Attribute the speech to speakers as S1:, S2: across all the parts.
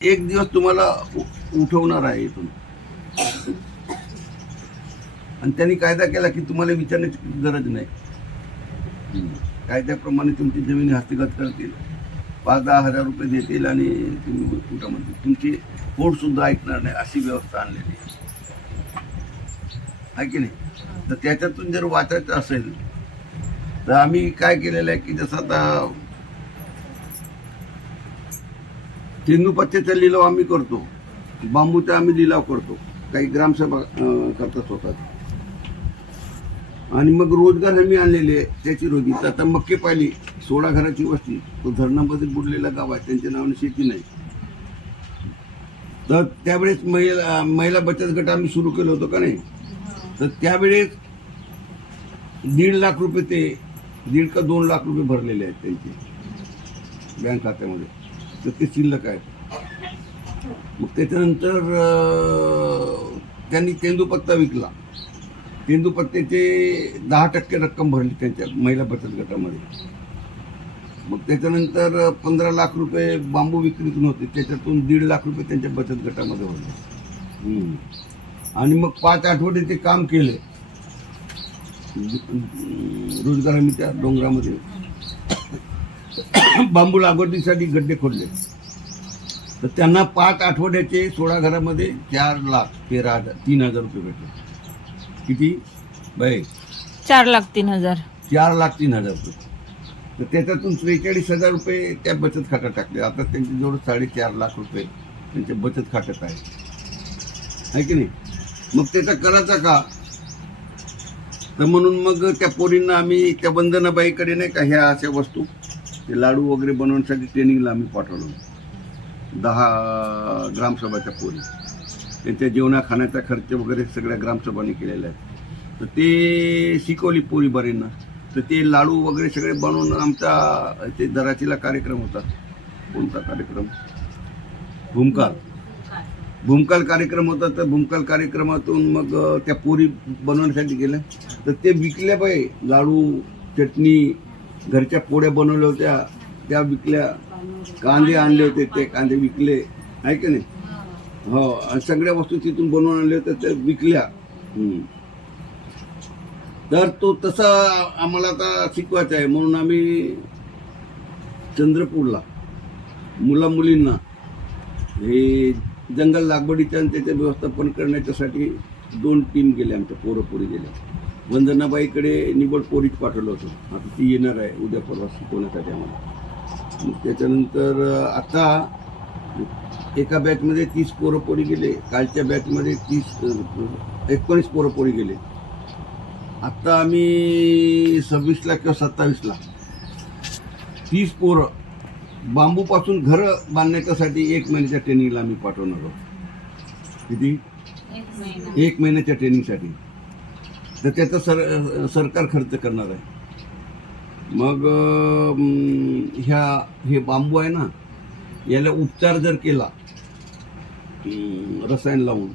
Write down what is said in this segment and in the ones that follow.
S1: एक दिवस तुम्हाला उठवणार आहे इथून. आणि त्यांनी कायदा केला की तुम्हाला विचारण्याची गरज नाही. कायद्याप्रमाणे तुमची जमीन हस्तगत करतील. पाच दहा हजार रुपये देतील आणि तुम्ही कुठं म्हणतील तुमची पोट सुद्धा ऐकणार नाही अशी व्यवस्था आणलेली आहे. आहे की नाही? तर त्याच्यातून जर वाचायचं असेल तर आम्ही काय केलेलं आहे की जसं आता तेंदूपत्त्याचा लिलाव आम्ही करतो. बांबूचा आम्ही लिलाव करतो. काही ग्रामसभा करतात स्वतः. आणि मग रोजगार आम्ही आणलेले आहे त्याची रोजी. तर आता मक्के पाहिली सोळा घराची वस्ती. तो धरणामध्ये बुडलेला गाव आहे. त्यांच्या नावाने शेती नाही. तर त्यावेळेस महिला महिला बचत गट आम्ही सुरू केलं होतं का नाही? तर त्यावेळेस दीड लाख रुपये ते दीड का दोन लाख रुपये भरलेले आहेत त्यांचे. बँक खात्यामध्ये. तर ते शिल्लक आहेत मग त्याच्यानंतर त्यांनी तेंदूपत्ता विकला. तेंदूपत्त्याचे दहा टक्के रक्कम भरली त्यांच्या महिला बचत गटामध्ये. मग त्याच्यानंतर पंधरा लाख रुपये बांबू विक्रीतून होते. त्याच्यातून दीड लाख रुपये त्यांच्या बचत गटामध्ये होते. आणि मग पाच आठवडे ते काम केले. रोजगार हमीच्या डोंगरामध्ये. बांबू लागवडीसाठी गड्डे खोदले. तर त्यांना पाच आठवड्याचे सोळा घरामध्ये चार लाख तेरा हजार तीन हजार रुपये भेटले. किती? बाई.
S2: चार लाख तीन हजार.
S1: चार लाख तीन हजार रुपये. तर त्याच्यातून त्रेचाळीस हजार रुपये त्या बचत खात्यात टाकले. आता त्यांच्या जवळ साडेचार लाख रुपये त्यांच्या बचत खात्यात आहे. की नाही? मग त्याचा करायचा का? तर म्हणून मग त्या पोरींना आम्ही त्या वंदनाबाईकडे नाही का ह्या अशा वस्तू ते लाडू वगैरे बनवण्यासाठी ट्रेनिंगला आम्ही पाठवलं दहा ग्रामसभाच्या पोरी. त्यांच्या जेवणा खाण्याचा खर्च वगैरे सगळ्या ग्रामसभाने केलेला आहे तर ते शिकवली पोरी बरेंना. तर ते लाडू वगैरे सगळे बनवून आमचा ते दराचीला कार्यक्रम होता. कोणता कार्यक्रम? भूमकाल. भूमकाल कार्यक्रम होता तर भूमकाल कार्यक्रमातून मग त्या पोरी बनवण्यासाठी गेल्या. तर ते विकल्या बाई लाडू चटणी घरच्या पोळ्या बनवल्या होत्या त्या विकल्या. कांदे आणले होते ते कांदे विकले. आहे की नाही? हो आणि सगळ्या वस्तू तिथून बनवून आणल्या होत्या त्या विकल्या. तर तो तसा आम्हाला आता शिकवायचा आहे. म्हणून आम्ही चंद्रपूरला मुला मुलींना हे जंगल लागवडीच्या आणि त्याचं व्यवस्थापन करण्याच्यासाठी दोन टीम गेल्या आमच्या पोरं पोरी गेल्या वंदनाबाईकडे निवड पोरीच पाठवलं होतं. आता ती येणार आहे उद्या परवा शिकवण्यासाठी आम्हाला. मग त्याच्यानंतर आता एका बॅचमध्ये तीस पोरं पोरी गेले कालच्या बॅचमध्ये तीस एकोणीस पोरं पोरी गेले. आत्ता आम्ही सव्वीसला किंवा सत्तावीसला तीस पोरं बांबूपासून घरं बांधण्याच्यासाठी एक महिन्याच्या ट्रेनिंगला आम्ही पाठवणार आहोत. किती? एक महिन्याच्या ट्रेनिंगसाठी तर त्याचा सर सरकार खर्च करणार आहे. मग ह्या हे बांबू आहे ना याला उपचार जर केला रसायन लावून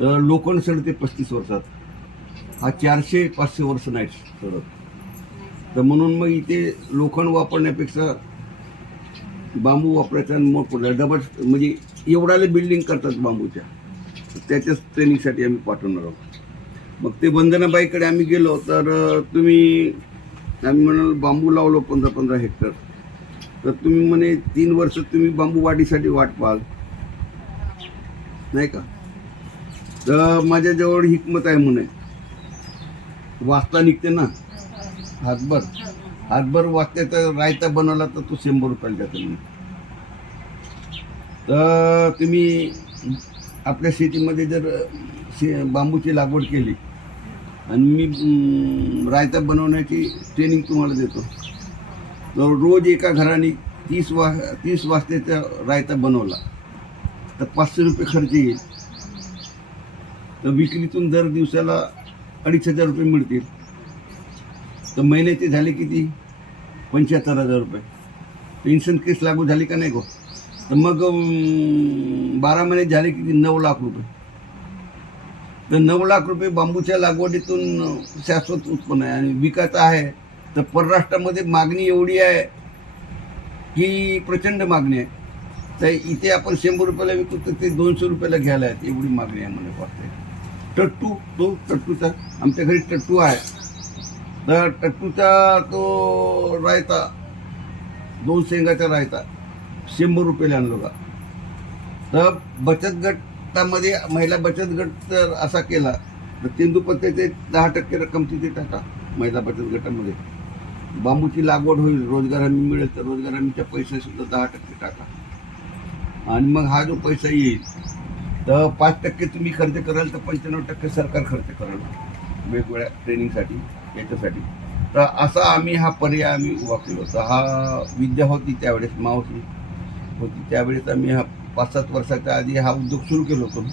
S1: तर लोखंड सडते पस्तीस वर्षात. हा चारशे पाचशे वर्ष नाही सडत. तर म्हणून मग इथे लोखंड वापरण्यापेक्षा बांबू वापरायचा आणि मग पुढे डबल म्हणजे एवढ्याला बिल्डिंग करतात बांबूच्या. त्याच्याच ट्रेनिंगसाठी आम्ही पाठवणार आहोत. मग ते वंदनाबाईकडे आम्ही गेलो तर तुम्ही आम्ही म्हणाल बांबू लावलो पंधरा पंधरा हेक्टर. तर तुम्ही म्हणे तीन वर्ष तुम्ही बांबू वाढीसाठी वाट पाहाल. नाही का? तर माझ्याजवळ हिकमत आहे म्हणे. वाचता निघते ना. हातभर. हातभर वाचत्याचा रायता बनवला तर तो शंभर रुपयाला जातो म्हणे. तर तुम्ही आपल्या शेतीमध्ये जर शे बांबूची लागवड केली आणि मी रायता बनवण्याची ट्रेनिंग तुम्हाला देतो. तर रोज एका घराने तीस वा तीस वाजतेचा रायता बनवला. तर पाचशे रुपये खर्च येईल. तर विक्रीतून दर दिवसाला अडीच हजार रुपये मिळतील. तर महिन्याचे झाले किती? पंच्याहत्तर हजार रुपये. पेन्शन केस लागू झाली का नाही गो? तर मग बारा महिने झाले किती? नऊ लाख रुपये. तर नऊ लाख रुपये बांबूच्या लागवडीतून शाश्वत उत्पन्न आहे आणि विकायचं आहे. तर परराष्ट्रामध्ये मागणी एवढी आहे की प्रचंड मागणी आहे. तर इथे आपण शंभर रुपयाला विकू तर ते दोनशे रुपयाला घ्यायला आहेत एवढी मागणी आहे मला वाटते टट्टू तो टट्टूचा आमच्या घरी टट्टू आहे. तर टट्टूचा तो रायता दोन शेंगाचा रायता शंभर रुपयाला आणलो का? तर बचत गट गटामध्ये महिला बचत गट जर असा केला तर तेंदूपत्त्याचे दहा टक्के रक्कम तिथे टाका महिला बचत गटामध्ये. बांबूची लागवड होईल रोजगार हमी मिळेल तर रोजगार हमीच्या पैशासुद्धा दहा टक्के टाका. आणि मग हा जो पैसा येईल तर पाच टक्के तुम्ही खर्च कराल तर पंच्याण्णव टक्के सरकार खर्च कराल वेगवेगळ्या ट्रेनिंगसाठी याच्यासाठी. तर असा आम्ही हा पर्याय आम्ही उभा केला होता. हा विद्या होती त्यावेळेस मावशी होती त्यावेळेस आम्ही हा पाच सात वर्षाच्या आधी हा उद्योग सुरू केलो होतो.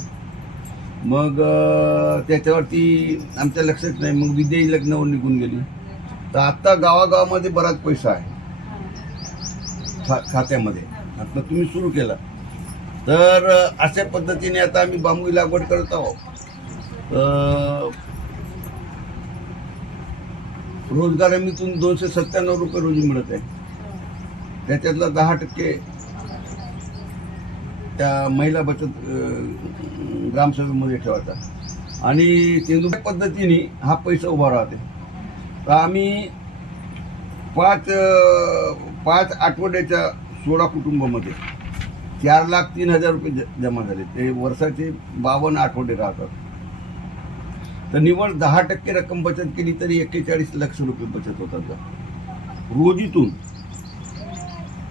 S1: मग त्याच्यावरती आमच्या लक्षात नाही. मग विजयी लग्नावर निघून गेली. तर आत्ता गावागावामध्ये बराच पैसा आहे. खा खात्यामध्ये. आता तुम्ही सुरू केला. तर अशा पद्धतीने आता आम्ही बांबू लागवड करत आहोत. अं, रोजगार हमीतून दोनशे सत्त्याण्णव रुपये रोजी मिळत आहे. त्याच्यातला दहा टक्के त्या महिला बचत अं, ग्रामसभेमध्ये ठेवायचा. आणि तेंदू पद्धतीने हा पैसा उभा राहते. तर आम्ही पाच पाच आठवड्याच्या सोळा कुटुंबामध्ये चार लाख तीन हजार रुपये ज- जमा झाले. ते वर्षाचे बावन्न आठवडे राहतात. तर निवड दहा टक्के रक्कम बचत केली तरी एक्केचाळीस लक्ष रुपये बचत होतात. का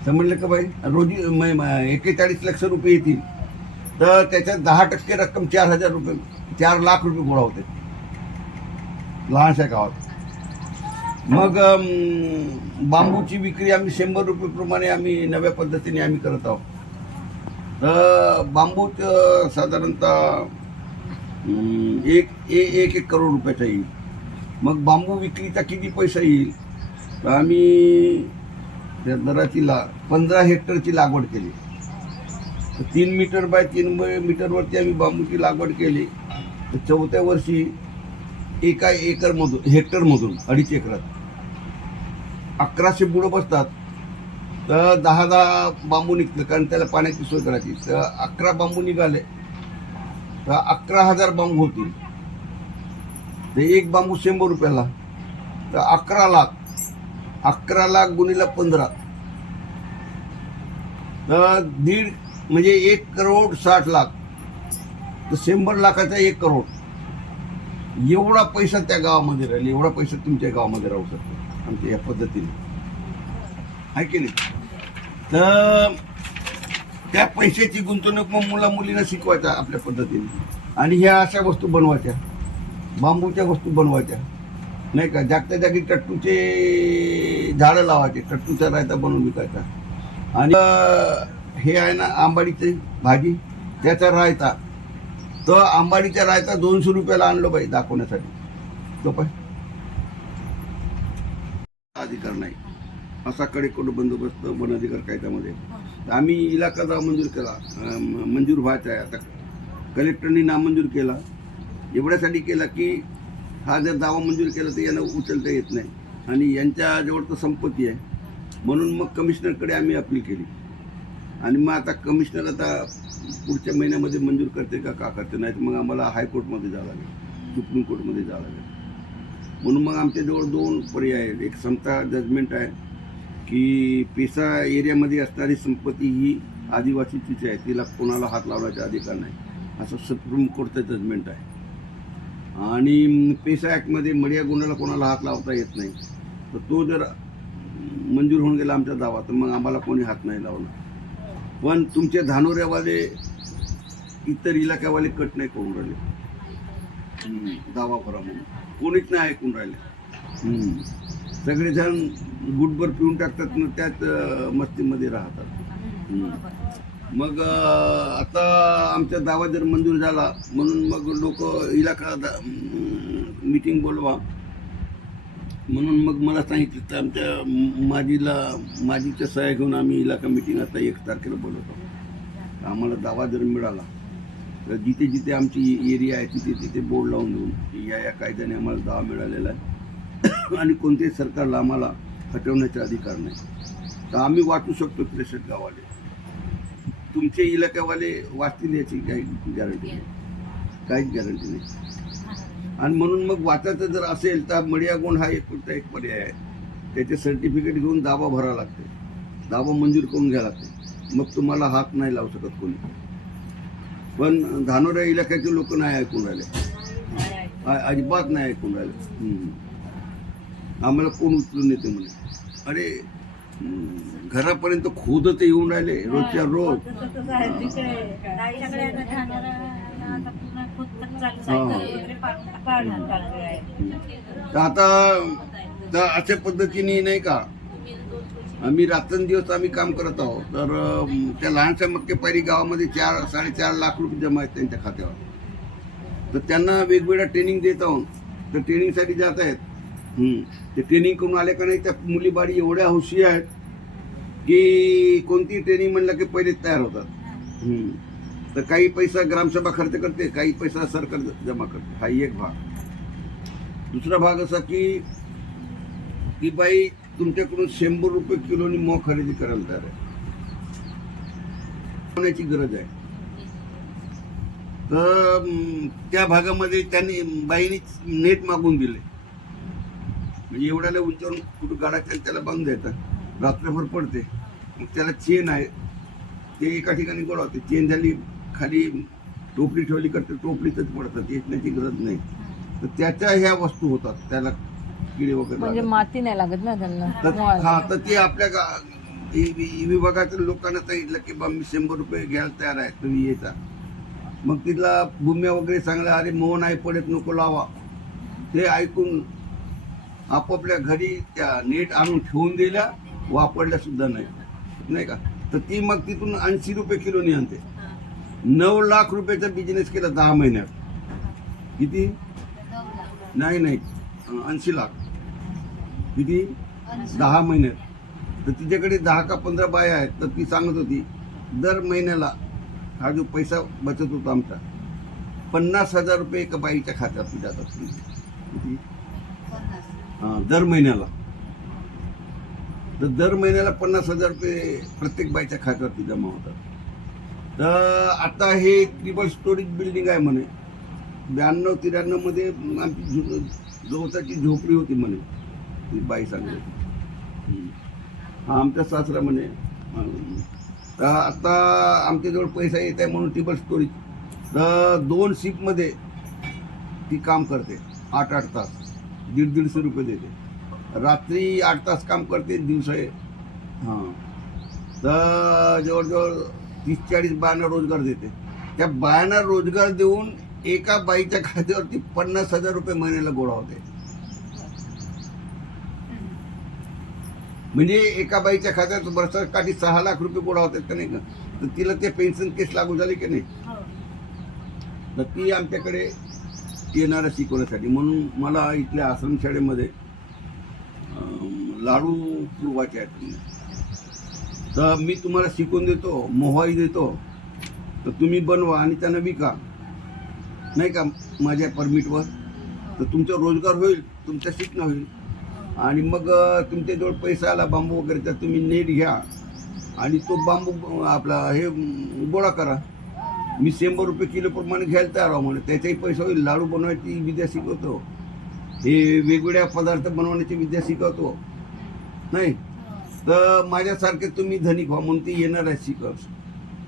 S1: तर म्हटलं का बाई रोजी म- एक्केचाळीस लक्ष रुपये येतील. तर त्याच्यात दहा टक्के रक्कम चार हजार रुपये चार लाख रुपये गोळा होते लहानशा गावात. मग बांबूची विक्री आम्ही शंभर रुपयेप्रमाणे आम्ही नव्या पद्धतीने आम्ही करत आहोत. तर बांबूच साधारणतः एक ए- एक एक करोड रुपयाचा येईल. मग बांबू विक्रीचा किती पैसा येईल? तर आम्ही त्या दराची ला पंधरा हेक्टरची लागवड केली. तर तीन मीटर बाय तीन म- मीटरवरती आम्ही बांबूची लागवड केली. तर चौथ्या वर्षी एका एकरमधून हेक्टरमधून अडीच एकरात. अकराशे बुडं बसतात. तर दहा दहा बांबू निघतं कारण त्याला पाण्याची सोय करायची. तर अकरा बांबू निघाले. तर अकरा हजार बांबू होतील. तर एक बांबू शंभर रुपयाला. तर अकरा लाख. अकरा लाख गुणीला पंधरा. दीड म्हणजे एक करोड साठ लाख. तर शंभर लाखाचा एक करोड. एवढा पैसा त्या गावामध्ये राहील एवढा पैसा तुमच्या गावामध्ये राहू शकतो आमच्या या पद्धतीने. आहे की नाही? तर त्या पैशाची गुंतवणूक मग मुला मुलींना शिकवायच्या आपल्या पद्धतीने. आणि ह्या अशा वस्तू बनवायच्या. बांबूच्या वस्तू बनवायच्या. नाही का जागत्या जागी टट्टूचे झाडं लावायचे टट्टूचा रायता बनवून विकायचा. आणि हे आहे ना आंबाडीची भाजी त्याचा रायता. तो आंबाडीचा रायता दोनशे रुपयाला आणलो पाहिजे दाखवण्यासाठी. तो पाय. अधिकार नाही. असा कडेकोट बंदोबस्त वन अधिकार कायद्यामध्ये. आम्ही इलाका जा मंजूर केला. मंजूर व्हायचा आहे. आता कलेक्टरनी नामंजूर केला. एवढ्यासाठी केला की हा जर दावा मंजूर केला तर यांना उचलता येत नाही. आणि यांच्याजवळ तर संपत्ती आहे. म्हणून मग कमिशनरकडे आम्ही अपील केली. आणि मग आता कमिशनर आता पुढच्या महिन्यामध्ये मंजूर करते का का करते नाही तर मग आम्हाला हायकोर्टमध्ये जावं लागेल. सुप्रीम कोर्टमध्ये जावं लागेल. म्हणून मग आमच्याजवळ दोन पर्याय आहेत. एक समता जजमेंट आहे की पेसा एरियामध्ये असणारी संपत्ती ही आदिवासीचीच आहे. तिला कोणाला हात लावण्याचा अधिकार नाही. असं सुप्रीम कोर्टचं जजमेंट आहे. आणि पेसा ॲक्टमध्ये मडिया गुन्ह्याला कोणाला हात लावता येत नाही. तर तो जर मंजूर होऊन गेला आमचा दावा तर मग आम्हाला कोणी हात नाही लावला. पण तुमचे धानोऱ्यावाले इतर इलाक्यावाले कट नाही करून राहिले. दावा करा म्हणून. कोणीच नाही ऐकून राहिले. सगळेजण गुटभर पिऊन टाकतात मग त्याच मस्तीमध्ये राहतात. मग आता आमचा दावा जर मंजूर झाला म्हणून मग लोक इलाका मीटिंग बोलवा. म्हणून मग मला सांगितलं तर आमच्या माजीला माजीच्या सह्या घेऊन आम्ही इलाका मीटिंग आता एक तारखेला बोलवतो. तर आम्हाला दावा जर मिळाला तर जिथे जिथे आमची एरिया आहे तिथे तिथे बोर्ड लावून देऊन या या कायद्याने आम्हाला दावा मिळालेला आहे. आणि कोणत्याही सरकारला आम्हाला हटवण्याचा अधिकार नाही. तर आम्ही वाटू शकतो त्रेसष्ट गावाले. तुमचे इलाक्यावाले वाचतील याची काही गॅरंटी नाही. काहीच गॅरंटी नाही. आणि म्हणून मग वाचायचं जर असेल तर मडिया गुण हा एक कुठचा एक पर्याय आहे. त्याचे सर्टिफिकेट घेऊन दावा भरावा लागते. दावा मंजूर करून घ्यावा लागते. मग तुम्हाला हात नाही लावू शकत कोणी. पण धानोऱ्या इलाक्याचे लोक नाही ऐकून राहिले. अजिबात नाही ऐकून राहिले. आम्हाला कोण उचलून येते म्हणे? अरे घरापर्यंत खोदत येऊन राहिले रोजच्या रोज. तर आता तर अशा पद्धतीने नाही का आम्ही रात्रंदिवस आम्ही काम करत आहोत. तर त्या लहानशा मक्केपारी गावामध्ये चार साडेचार लाख रुपये जमा आहेत त्यांच्या खात्यावर. तर त्यांना वेगवेगळ्या ट्रेनिंग देत आहोत. तर ट्रेनिंगसाठी जात आहेत. ते ट्रेनिंग करून आले का नाही त्या मुली बाळी एवढ्या हुशी आहेत की कोणती ट्रेनिंग म्हणलं की पहिलेच तयार होतात. हम्म. तर काही पैसा ग्रामसभा खर्च करते काही पैसा सरकार जमा करते. हा एक भाग. दुसरा भाग असा की की बाई तुमच्याकडून शंभर रुपये किलोनी मो खरेदी करायला तयार आहे. होण्याची गरज आहे? तर त्या भागामध्ये त्यांनी बाईनी नेट मागून दिले. म्हणजे एवढ्याला उंचावरून कुठं गाडाच्या त्याला बांधून द्यायचा रात्रभर पडते. मग त्याला चेन आहे. ते एका ठिकाणी गोळा होते. चेन झाली खाली टोपली ठेवली करते टोपलीतच पडतात. येण्याची गरज नाही. तर त्याच्या ह्या वस्तू होतात. त्याला किडे वगैरे
S2: म्हणजे. माती नाही लागत ना त्यांना.
S1: हा तर ते आपल्या विभागातील लोकांना सांगितलं की बा मी शंभर रुपये घ्यायला तयार आहे. तुम्ही येता. मग तिथला भूम्या वगैरे सांगला अरे मोह नाही पडत नको लावा. ते ऐकून आपापल्या घरी त्या नेट आणून ठेवून दिल्या वापरल्या सुद्धा नाही. नाही का? तर ती मग तिथून ऐंशी रुपये किलोनी आणते नऊ लाख रुपयाचा बिझनेस केला दहा महिन्यात. किती? नाही नाही. ऐंशी लाख. किती? दहा महिन्यात. तर तिच्याकडे दहा का पंधरा बाया आहेत तर ती सांगत होती दर महिन्याला हा जो पैसा बचत होता आमचा पन्नास हजार रुपये एका बाईच्या खात्यात जातात. किती? दर महिन्याला. तर दर महिन्याला पन्नास हजार रुपये प्रत्येक बाईच्या खात्यावरती जमा होतात. तर आता हे ट्रिपल स्टोरीज बिल्डिंग आहे म्हणे. ब्याण्णव त्र्याण्णवमध्ये आमची झो- गवताची झोपडी होती म्हणे. ती बाई सांगली हम्म. हा सासरा म्हणे. तर आता आमच्याजवळ पैसा येत आहे म्हणून टिबल स्टोरेज. तर दोन शिपमध्ये ती काम करते. आठ आठ तास. दीड दीडशे रुपये देते. रात्री आठ तास काम करते दिवसा हां. तर जवळजवळ तीस चाळीस बायांना रोजगार देते. त्या बायांना रोजगार देऊन एका बाईच्या खात्यावरती पन्नास हजार रुपये महिन्याला गोळा होते. म्हणजे एका बाईच्या खात्यात वर्षाकाठी सहा लाख रुपये गोळा होतात का नाही का? तर तिला ते पेन्शन केस लागू झाली की नाही? तर ती आमच्याकडे येणाऱ्या शिकवण्यासाठी. म्हणून मला इथल्या आश्रमशाळेमध्ये लाडू पुरवायचे आहेत. तर मी तुम्हाला शिकवून देतो मोहाई देतो. तर तुम्ही बनवा आणि त्यांना विका. नाही का माझ्या परमिटवर? तर तुमचा रोजगार होईल तुमचं शिकणं होईल. आणि मग तुमच्याजवळ पैसा आला बांबू वगैरे तर तुम्ही नेट घ्या. आणि तो बांबू आपला हे गोळा करा. मी शंभर रुपये किलो प्रमाणे घ्यायला तयार आहो म्हणे त्याचाही पैसा होईल. लाडू बनवायची विद्या शिकवतो हे वेगवेगळ्या पदार्थ बनवण्याची विद्या शिकवतो नाही? तर माझ्यासारखे तुम्ही धनिक व्हा म्हणून ते येणार आहे शिकव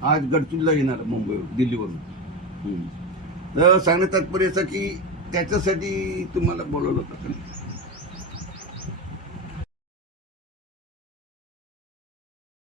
S1: आज गडचिरोलीला येणार मुंबई दिल्लीवरून. तर सांगण्यात तात्पर्य असं की त्याच्यासाठी तुम्हाला बोलवलं होतं